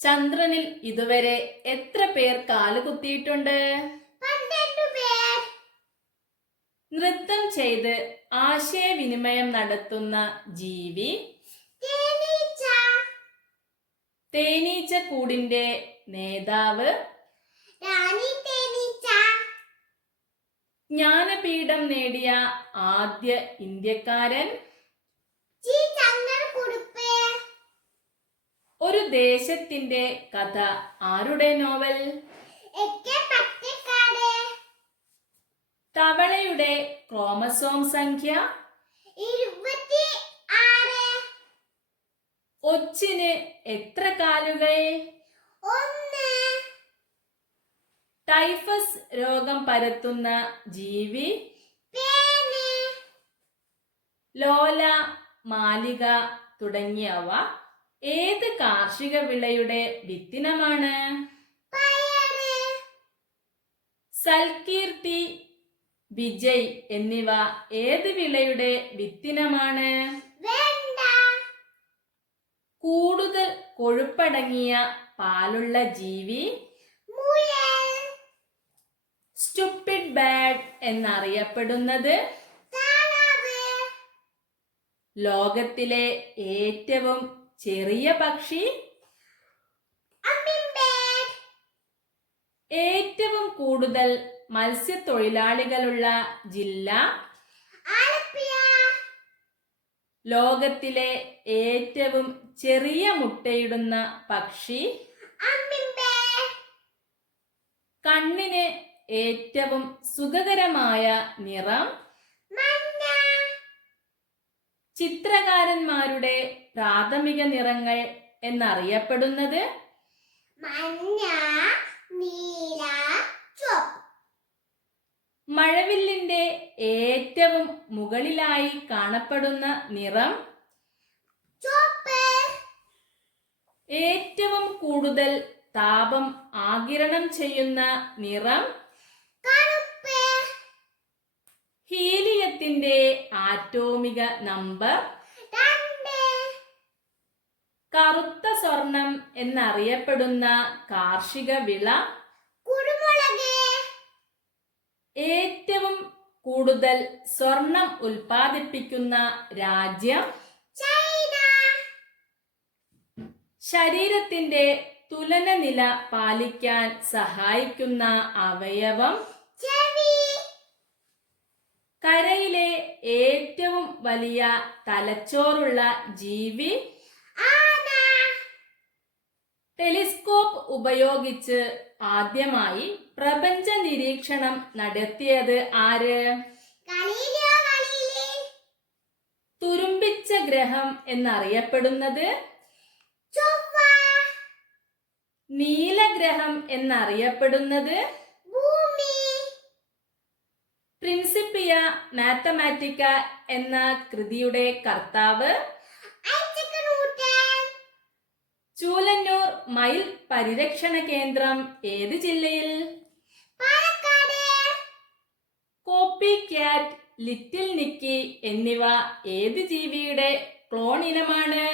ചന്ദ്രനിൽ ഇതുവരെ എത്ര പേർ കാലുകുത്തിയിട്ടുണ്ട്? 12 പേർ. നൃത്തം ചെയ്ത് ആശയവിനിമയം നടത്തുന്ന ജീവി? തേനീച്ച. തേനീച്ചക്കൂടിന്റെ നേതാവ്? റാണി തേനീച്ച. ജ്ഞാനപീഠം നേടിയ ആദ്യ ഇന്ത്യക്കാരൻ? ജി ചന്ദ്രകുറുപ്പ്. ഒരു ദേശത്തിന്റെ കഥ ആരുടെ നോവൽ? എ.കെ. പൊറ്റക്കാട്. തവളയുടെ ക്രോമസോം സംഖ്യ? 26. ഒച്ചിന് എത്ര കാലുകൾ? 1. ടൈഫസ് രോഗം പരത്തുന്ന ജീവി? പേന്. ലോല, മാലിക തുടങ്ങിയവ ഏത് കാർഷിക വിളയുടെ വിത്തിനമാണ്? പയറ്. സൽകീർത്തി, വിജയ് എന്നിവ ഏത് വിളയുടെ വിത്തിനമാണ്? വെണ്ട. കൂടുതൽ കൊഴുപ്പടങ്ങിയ പാലുള്ള ജീവി? മുയൽ. സ്റ്റുപ്പിഡ് ബാഡ് എന്നറിയപ്പെടുന്നത്? താറാവ്. ലോകത്തിലെ ഏറ്റവും ചെറിയ പക്ഷി? അമ്മിമ്പേഡ്. ഏറ്റവും കൂടുതൽ മത്സ്യത്തൊഴിലാളികളുള്ള ജില്ല? ആലപ്പുഴ. ലോകത്തിലെ ഏറ്റവും ചെറിയ മുട്ടയിടുന്ന പക്ഷി? അമ്മിമ്പേഡ്. കണ്ണിന് ഏറ്റവും സുഖകരമായ നിറം? മഞ്ഞ. ചിത്രകാരന്മാരുടെ പ്രാഥമിക നിറങ്ങൾ എന്നറിയപ്പെടുന്നത്? മഞ്ഞ, നീല, ചുവപ്പ്. മഴവില്ലിന്റെ ഏറ്റവും മുകളിലായി കാണപ്പെടുന്ന നിറം? ചുവപ്പ്. ഏറ്റവും കൂടുതൽ താപം ആഗിരണം ചെയ്യുന്ന നിറം? കറുപ്പ്. ഹീലിയത്തിന്റെ ആറ്റോമിക നമ്പർ? 2. കറുത്ത സ്വർണം എന്നറിയപ്പെടുന്ന കാർഷിക വിള? കുരുമുളക്. ഏറ്റവും കൂടുതൽ സ്വർണം ഉൽപ്പാദിപ്പിക്കുന്ന രാജ്യം? ചൈന. ശരീരത്തിന്റെ തുലന നില പാലിക്കാൻ സഹായിക്കുന്ന അവയവം? ചെവി. കരയിലെ ഏറ്റവും വലിയ തലച്ചോറുള്ള ജീവി? ആന. ടെലിസ്കോപ്പ് ഉപയോഗിച്ച് ആദ്യമായി പ്രപഞ്ച നിരീക്ഷണം നടത്തിയത് ആര്? Galileo Galilei. തുരുമ്പിച്ച ഗ്രഹം എന്നറിയപ്പെടുന്നത്? ചൊവ്വ. നീലഗ്രഹം എന്നറിയപ്പെടുന്നത്? ഭൂമി. പ്രിൻസിപ്പിയ മാത്തമാറ്റിക്ക എന്ന കൃതിയുടെ കർത്താവ്? Isaac Newton. ചൂലന്നൂർ മയിൽ പരിരക്ഷണ കേന്ദ്രം ഏത് ജില്ലയിൽ? Palakkad. Copy cat, little Nikki എന്നിവ ഏത് ജീവിയുടെ ക്ലോൺ ഇനമാണ്?